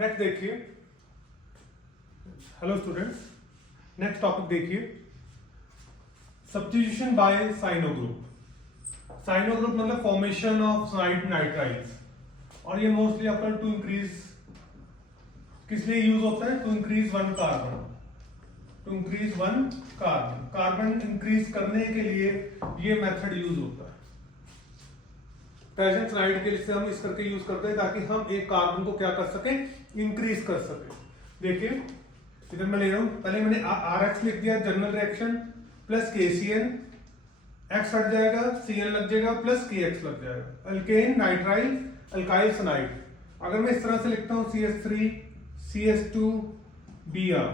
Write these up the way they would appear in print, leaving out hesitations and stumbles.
Next देखिए, hello students, next topic देखिए, substitution by cyano group. Cyano group मतलब formation of side nitriles, और ये मोस्टली आपका टू इंक्रीज किस लिए यूज होता है? To increase one carbon, to increase one carbon, carbon increase करने के लिए ये मेथड यूज होता है। प्रेजेंट स्लाइड के लिए हम इस करके यूज करते हैं ताकि हम एक कार्बन को क्या कर सके, इंक्रीज कर सके। देखिए इधर मैं ले रहा हूं, पहले मैंने आर एक्स लिख दिया, general reaction plus KCN, x हट जाएगा, CN लग जाएगा, प्लस KX लग जाएगा, अल्केन नाइट्राइल अल्काइल सनाइड। अगर मैं इस तरह से लिखता हूं CH3 CH2 Br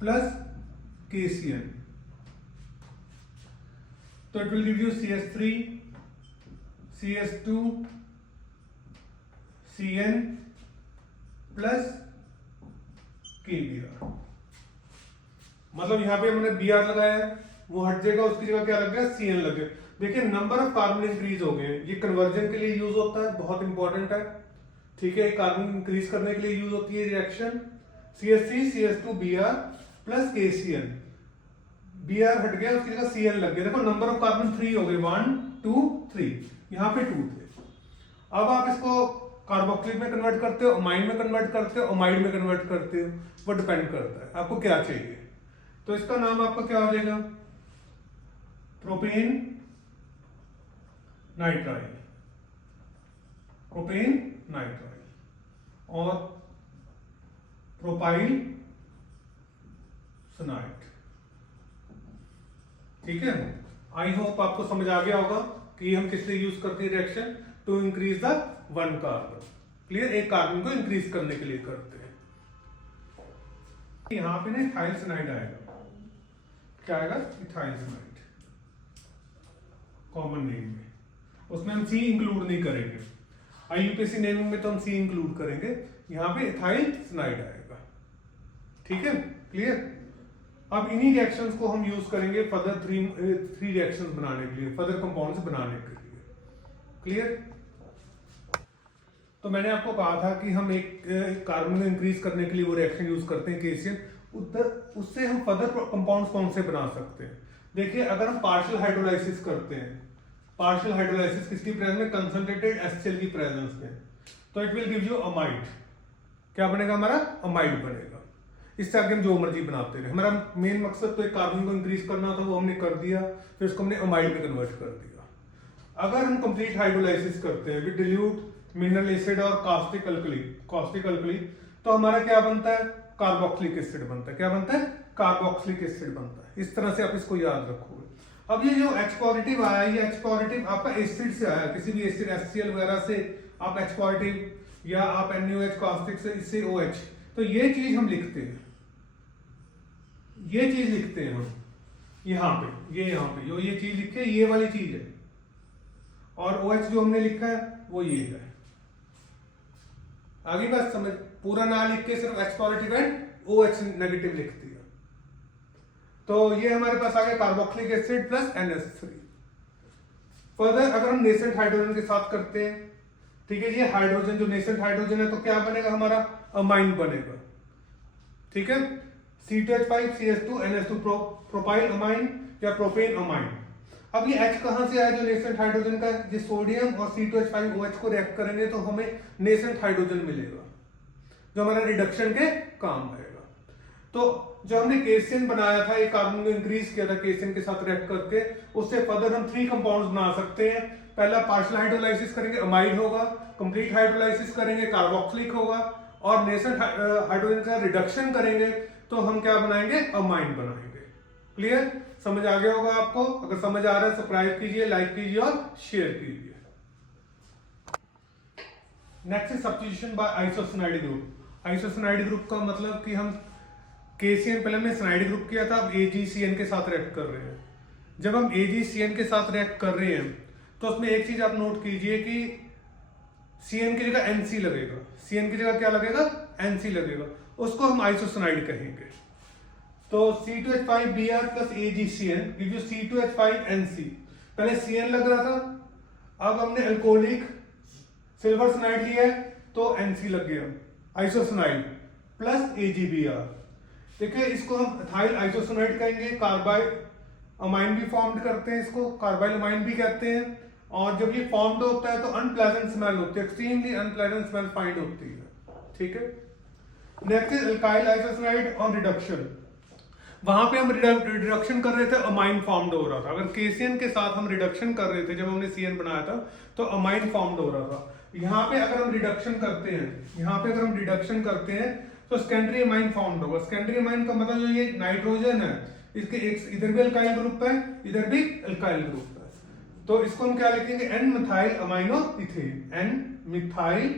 plus KCN, तो it will give you CH3 CH2 CN plus KBr। मतलब यहां पे हमने Br लगाया है, वो हट जाएगा, उसकी जगह क्या लग गया, CN लग गया। देखिए नंबर ऑफ कार्बन इंक्रीज हो गए, ये कन्वर्जन के लिए यूज होता है, बहुत इंपॉर्टेंट है, ठीक है। कार्बन इंक्रीज करने के लिए यूज होती है reaction. CH3 CH2 Br plus KCN, Br हट गया, उसकी जगह CN लग गया। देखो नंबर ऑफ कार्बन 3 हो गए, 1 2 3, यहाँ पे 2 थे। अब आप इसको कार्बोक्सिलिक में कन्वर्ट करते हो, अमाइन में कन्वर्ट करते हो, अमाइड में कन्वर्ट करते हो, वो डिपेंड करता है आपको क्या चाहिए। तो इसका नाम आपका क्या हो जाएगा, प्रोपेन नाइट्राइल, प्रोपेन नाइट्राइल और प्रोपाइल सनाइड। ठीक है, आई होप आपको समझ आ गया होगा कि हम किस लिए यूज करते हैं reaction, to increase the one carbon. Clear, एक कार्बन को इंक्रीज करने के लिए करते हैं। यहां पे ना इथाइल सनाइड आएगा, क्या आएगा, इथाइल सनाइड कॉमन नेम में, उसमें हम सी इंक्लूड नहीं करेंगे। IUPAC नेमिंग में तो हम सी इंक्लूड करेंगे, यहां पे इथाइल सनाइड आएगा। ठीक है, क्लियर। अब इन्हीं रिएक्शंस को हम यूज करेंगे फर्दर थ्री रिएक्शंस बनाने के लिए, फर्दर कंपाउंड्स बनाने के लिए। क्लियर। तो मैंने आपको कहा था कि हम एक कार्बन को इंक्रीज करने के लिए वो रिएक्शन यूज करते हैं KCN, उससे हम फर्दर कंपाउंड्स कौन से बना सकते हैं। देखिए अगर हम पार्शियल हाइड्रोलाइसिस करते हैं, पार्शियल हाइड्रोलाइसिस किसकी प्रेजेंस में, कंसंट्रेटेड HCl की प्रेजेंस में, तो it will give you amide. क्या बनेगा हमारा, अमाइड बनेगा। इससे आगे हम जो मर्जी बनाते हैं, हमारा मेन मकसद तो एक कार्बन को इंक्रीज करना था, वो हमने कर दिया, फिर उसको हमने अमाइड में कन्वर्ट कर दिया। अगर हम कंप्लीट हाइड्रोलाइसिस करते हैं विद डिल्यूट मिनरल एसिड और कास्टिक अल्कली, तो हमारा क्या बनता है, कार्बोक्सिलिक एसिड बनता है। क्या बनता है, कार्बोक्सिलिक एसिड बनता है। इस तरह से आप इसको याद रखोगे। अब ये जो H पॉजिटिव आया, ये H पॉजिटिव आपका एसिड से आया, किसी भी एसिड HCl वगैरह से आप H पॉजिटिव, या आप NaOH कास्टिक से, इससे OH, तो ये चीज हम लिखते हैं, ये चीज लिखते हैं हम यहाँ पे, यहाँ पे ये चीज लिखे, ये वाली चीज है, और OH जो हमने लिखा है वो ये है। आगे बात समझ, पूरा ना लिख के सिर्फ H positive and OH negative लिख दिया, तो ये हमारे पास आ गया carboxylic acid plus NH3। Further अगर हम नेसेंट हाइड्रोजन के साथ करते हैं, ठीक है, ये हाइड्रोजन जो नेसेंट हाइड्रोजन है, तो क्या बनेगा हमारा, अमाइन बनेगा। ठीक है, C2H5 CH2 NH2 propyl amine या प्रोपेन अमाइन। अब ये H कहां से आया, जो नेसेंट हाइड्रोजन का, जो सोडियम और C2H5 OH को रिएक्ट करेंगे तो हमें नेसेंट हाइड्रोजन मिलेगा, जो हमारा रिडक्शन के काम आएगा। तो जो हमने KCN बनाया था, ये कार्बन को इंक्रीज किया था KCN के साथ रिएक्ट करके, उससे फर्दर हम 3 कंपाउंड्स बना सकते हैं। पहला पार्शियल हाइड्रोलाइसिस करेंगे, अमाइड होगा, कंप्लीट हाइड्रोलाइसिस करेंगे, कार्बोक्सिलिक होगा, और नेसेंट हाइड्रोजन का रिडक्शन करेंगे तो हम क्या बनाएंगे, अमाइन बनाएंगे। क्लियर, समझ आ गया होगा आपको। अगर समझ आ रहा है सब्सक्राइब कीजिए, लाइक कीजिए और शेयर कीजिए। Next is substitution by isocyanide group. Isocyanide group का मतलब कि हम KCN पहले हमने साइनाइड ग्रुप किया था, अब AgCN के साथ रिएक्ट कर रहे हैं। जब हम AgCN के साथ रिएक्ट कर रहे हैं तो उसमें एक चीज आप नोट कीजिए कि CN की जगह NC लगेगा, CN की जगह क्या लगेगा, NC लगेगा, उसको हम आइसोसाइनाइड कहेंगे। तो C2H5Br plus AgCN give you C2H5NC। पहले CN लग रहा था, अब हमने अल्कोहलिक सिल्वर सनाइड लिया है, तो NC लग गया, आइसोसनाइड प्लस AgBr। देखिए इसको हम एथाइल आइसोसनाइड कहेंगे, कार्बाइल अमाइन भी फॉर्म करते हैं, इसको कार्बाइल अमाइन भी कहते हैं। और जब ये फॉर्म्ड होता है तो अनप्लेजेंट स्मेल होती है, एक्सट्रीमली अनप्लेजेंट स्मेल फाइंड होती है, ठीक है। Next is alkyl isocyanide on reduction. वहां पे हम रिडक्शन कर रहे थे, अमाइन फॉर्म्ड हो रहा था। अगर KCN के साथ हम रिडक्शन कर रहे थे, जब हमने CN बनाया था तो अमाइन फॉर्म्ड हो रहा था। यहाँ पे अगर हम रिडक्शन करते हैं, यहाँ पे अगर हम रिडक्शन करते हैं तो सेकेंडरी अमाइन फॉर्म्ड होगा। सेकेंडरी अमाइन का मतलब जो ये नाइट्रोजन है, इसके एक इधर भी अल्काइल ग्रुप है, इधर भी अल्काइल ग्रुप है, तो इसको हम क्या लिखेंगे, N methyl amino ethane, N methyl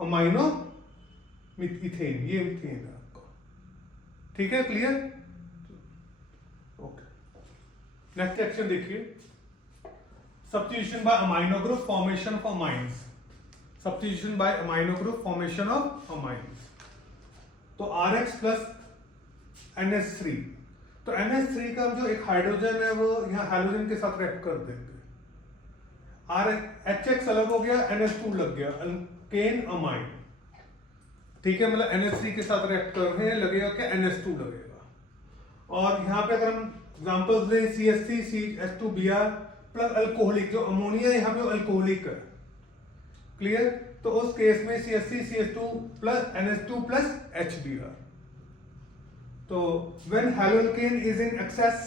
amino ethane, ये इथेन है आपका, ठीक है, क्लियर। ओके, नेक्स्ट सेक्शन देखिए, substitution by amino group, formation of amines. Substitution by amino group, formation of amines. तो RH प्लस NH3, तो NH3 का जो एक हाइड्रोजन है वो यहाँ हाइड्रोजन के साथ रिएक्ट कर देंगे, HX अलग हो गया, NH2 लग गया, अल्केन अमाइन, ठीक है, मतलब NH3 के साथ रिएक्ट कर रहे हैं, लगेगा क्या, NH2 लगेगा। और यहाँ पे अगर हम एग्जांपल्स लें, CH3 CH2Br प्लस अल्कोहलिक, जो अमोनिया यहाँ पे अल्कोहलिक है, क्लियर। तो उस केस में CH3 CH2 plus NH2 plus HBr। तो व्हेन हैलोअल्केन इज इन एक्सेस,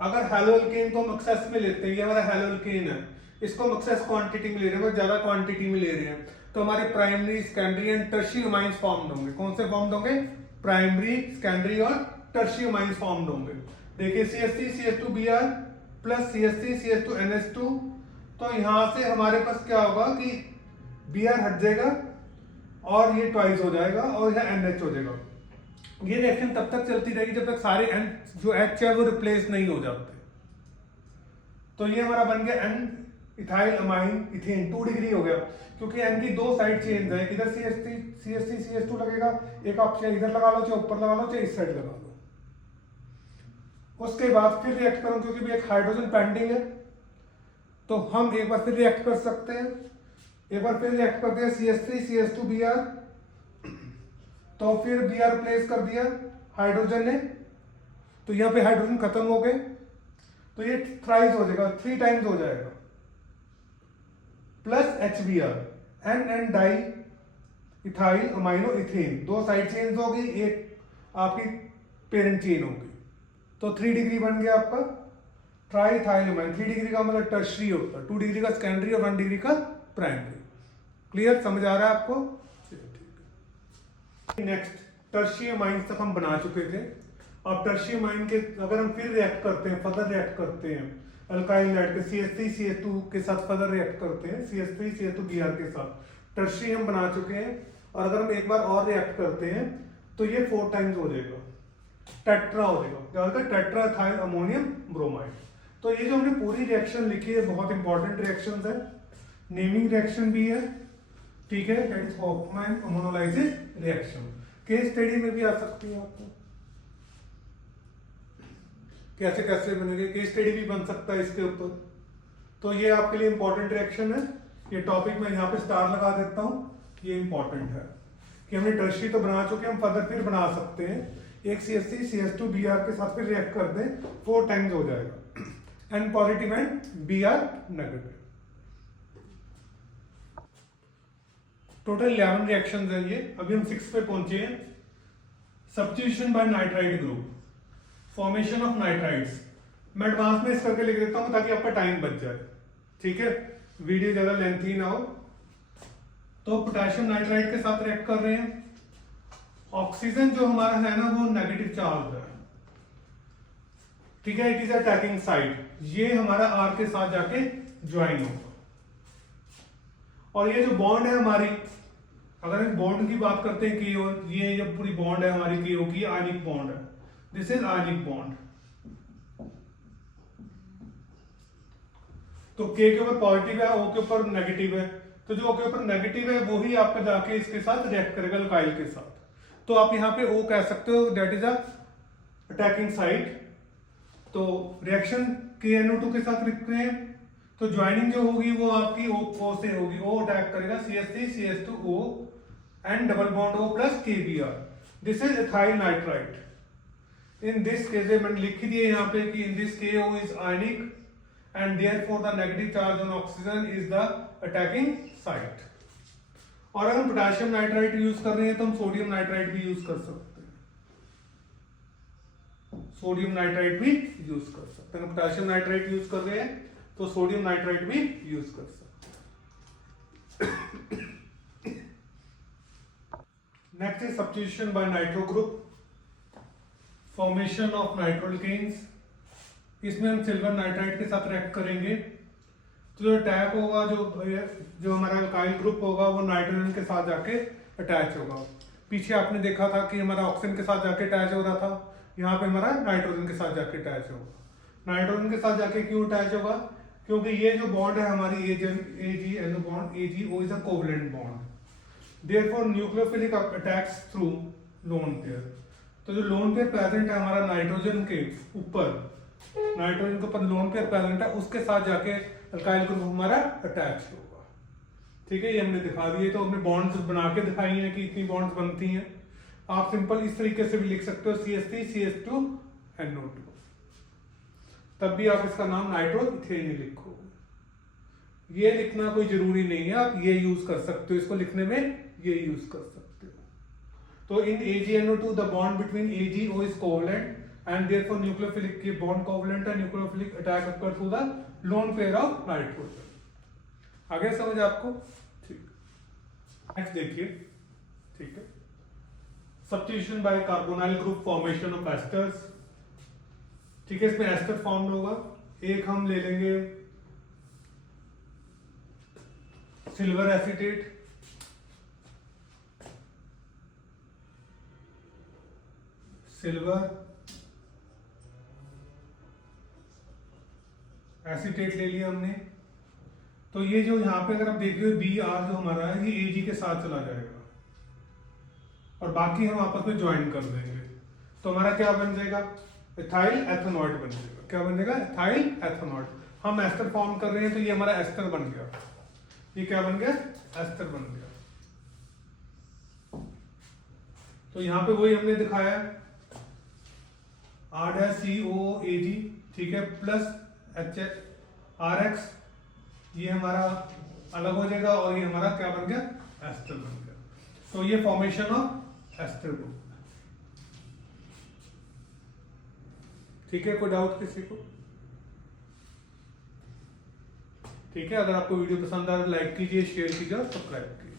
अगर हैलोअल्केन को हम एक्सेस में लेते हैं, ये हमारा हैलोअल्केन है, इसको हम एक्सेस क्वांटिटी में ले रहे हैं, ज्यादा क्वांटिटी में ले रहे हैं, तो हमारे primary, secondary and tertiary amines formed होंगे। कौन से फॉर्म्ड होंगे, प्राइमरी, सेकेंडरी और टर्शियरी अमाइंस फॉर्म्ड होंगे। देखिए CH3 CH2Br plus CH3 CH2 NH2, तो यहां से हमारे पास क्या होगा कि Br हट जाएगा और ये ट्वाइस हो जाएगा और यहाँ NH हो जाएगा। ये रिएक्शन तब तक चलती रहेगी जब तक सारे N जो H है वो रिप्लेस नहीं हो जाते। तो ये हमारा बन गया N ethyl amine ethane, 2 degree हो गया, क्योंकि N की दो साइड चेंज है, इधर CH3 CH2 लगेगा, एक आप चाहे इधर लगा लो, चाहे ऊपर लगा लो, चाहे इस साइड लगा लो। उसके बाद फिर रिएक्ट करूं, क्योंकि भी एक हाइड्रोजन पेंडिंग है, तो हम एक बार फिर रिएक्ट कर सकते हैं। एक बार फिर रिएक्ट करते हैं CH3 CH2Br, तो फिर Br प्लेस कर दिया हाइड्रोजन ने, तो यहाँ पे हाइड्रोजन खत्म हो गए, तो ये थ्राइस हो जाएगा, 3 टाइम्स हो जाएगा, plus HBr, N di ethyl amino ethane, 2 side change होगी, एक आपकी पेरेंट चेन होगी, तो 3 डिग्री बन गया आपका ट्राई इथाइल अमाइन। 3 डिग्री का मतलब टर्शरी होता है, 2 डिग्री का सेकेंडरी और 1 डिग्री का प्राइमरी। क्लियर, समझ आ रहा है आपको। नेक्स्ट, टर्शियरी अमाइंस तक हम बना चुके थे। अब टर्शियरी अमाइन के अगर हम फिर रिएक्ट करते हैं, फर्दर रिएक्ट करते हैं, अल्काइल लाइट के CH3 CH2 के साथ फर्दर रिएक्ट करते हैं, CH3 CH2Br के साथ, टर्शियरी हम बना चुके हैं। और अगर हम एक बार और रिएक्ट करते हैं तो ये 4 टाइम्स हो जाएगा, टेट्रा हो जाएगा, क्या होगा, टेट्राथाइल अमोनियम ब्रोमाइड। तो ये जो हमने पूरी रिएक्शन लिखी है बहुत इंपॉर्टेंट रिएक्शंस है, नेमिंग रिएक्शन भी है, ठीक है, that is Hofmann homolysis reaction. Case study में भी आ सकती है आपको, कैसे कैसे बनेंगे, केस स्टडी भी बन सकता है इसके ऊपर। तो ये आपके लिए इंपॉर्टेंट रिएक्शन है, ये टॉपिक मैं यहाँ पे स्टार लगा देता हूँ, ये इंपॉर्टेंट है कि हमने टर्शियरी तो बना चुके, हम फर्दर फिर बना सकते हैं। एक CH3 CH2Br के साथ फिर रिएक्ट कर दें, 4 टाइम्स हो जाएगा, N positive and Br negative. Total 11 reactions हैं ये, अभी हम 6 पे पहुंचे हैं। Substitution by nitride group, formation of nitrides. मैं एडवांस में इस करके लिख देता हूं ताकि आपका टाइम बच जाए, ठीक है, वीडियो ज्यादा लेंथी ना हो। तो पोटेशियम नाइट्राइड के साथ रिएक्ट कर रहे हैं, ऑक्सीजन जो हमारा है ना वो नेगेटिव चार्ज है, ठीक है, इट इज अटैकिंग साइड, ये हमारा R के साथ जाके ज्वाइन होगा। और ये जो बॉन्ड है हमारी, अगर हम बॉन्ड की बात करते हैं कि ये जो पूरी बॉन्ड है हमारी KO की, आयनिक बॉन्ड है, दिस इज आयनिक बॉन्ड। तो K के ऊपर पॉजिटिव है, O के ऊपर नेगेटिव है, तो जो O के ऊपर नेगेटिव है वो ही आपका जाके इसके साथ रिएक्ट करेगा अल्काइल के साथ। तो आप यहाँ पे O कह सकते हो, that is a attacking side. तो रिएक्शन KNO2 के साथ लिख रहे हैं, तो ज्वाइनिंग जो होगी वो आपकी O से होगी, O अटैक करेगा CH3 CH2O and double bond O plus KBr। This is ethyl nitrite. In this case मैंने लिख दिए यहाँ पे कि in this KO is ionic and therefore the negative charge on oxygen is the attacking site. और अगर हम potassium nitrite use कर रहे हैं तो हम सोडियम नाइट्राइट भी यूज कर सकते हैं, सोडियम नाइट्राइट भी यूज कर सकते हैं। पोटेशियम नाइट्राइट यूज कर रहे हैं तो सोडियम नाइट्राइट भी यूज कर सकते हैं। Next is substitution by nitro group, formation of nitroalkanes. इसमें हम सिल्वर नाइट्राइट के साथ रिएक्ट करेंगे तो जो अटैक होगा, जो हमारा अल्काइल ग्रुप होगा वो नाइट्रोजन के साथ जाके अटैच होगा। पीछे आपने देखा था कि हमारा ऑक्सीजन के साथ जाके अटैच हो रहा था, यहाँ पे हमारा नाइट्रोजन के साथ जाके अटैच होगा। नाइट्रोजन के साथ जाके क्यों अटैच होगा? क्योंकि ये जो बॉन्ड है हमारी AgNO bond, AgO is a covalent bond, therefore nucleophilic attacks through lone pair. तो जो लोन पेयर प्रेजेंट है हमारा नाइट्रोजन के ऊपर, नाइट्रोजन के ऊपर लोन पेयर प्रेजेंट है, उसके साथ जाके अल्काइल ग्रुप हमारा अटैच होगा। ठीक है, ये हमने दिखा दिए। तो हमने बॉन्ड्स बना के दिखाई हैं कि इतनी बॉन्ड्स बनती हैं। आप सिंपल इस तरीके से भी लिख सकते हो CH3 CH2 NO2, तब भी आप इसका नाम नाइट्रोइथेन ही लिखो। ये लिखना कोई जरूरी नहीं है, आप ये यूज कर सकते हो, इसको लिखने में ये यूज कर सकते हो। तो इन AgNO2 the bond between AgO is covalent and therefore nucleophilic की bond covalent है, nucleophilic attack occur through the lone pair of nitrogen। आगे समझ आपको? ठीक। नेक्स्ट देखिए, ठीक है, substitution by carbonyl group, formation of esters. ठीक है, इसमें एस्टर फॉर्म होगा। एक हम ले लेंगे सिल्वर एसीटेट, सिल्वर एसीटेट ले लिया हमने। तो ये जो यहाँ पे अगर आप देख रहे हो Br जो हमारा है ये Ag के साथ चला जाएगा और बाकी हम आपस में ज्वाइन कर देंगे। तो हमारा क्या बन जाएगा? एथाइल एथेनॉइड बन जाएगा। क्या बन जाएगा? एथाइल एथेनॉइड। हम एस्टर फॉर्म कर रहे हैं तो ये हमारा एस्टर बन गया। ये क्या बन गया? एस्टर बन गया। तो यहाँ पे वही हमने दिखाया R-COAG, ठीक है, प्लस HRX, ये हमारा अलग हो जाएगा और ये हमारा क्या बन गया? एस्टर बन गया। तो ये फॉर्मेशन ऑफ एस्टर ग्रुप। ठीक है, कोई डाउट किसी को? ठीक है, अगर आपको वीडियो पसंद आए तो लाइक कीजिए, शेयर कीजिए और सब्सक्राइब कीजिए।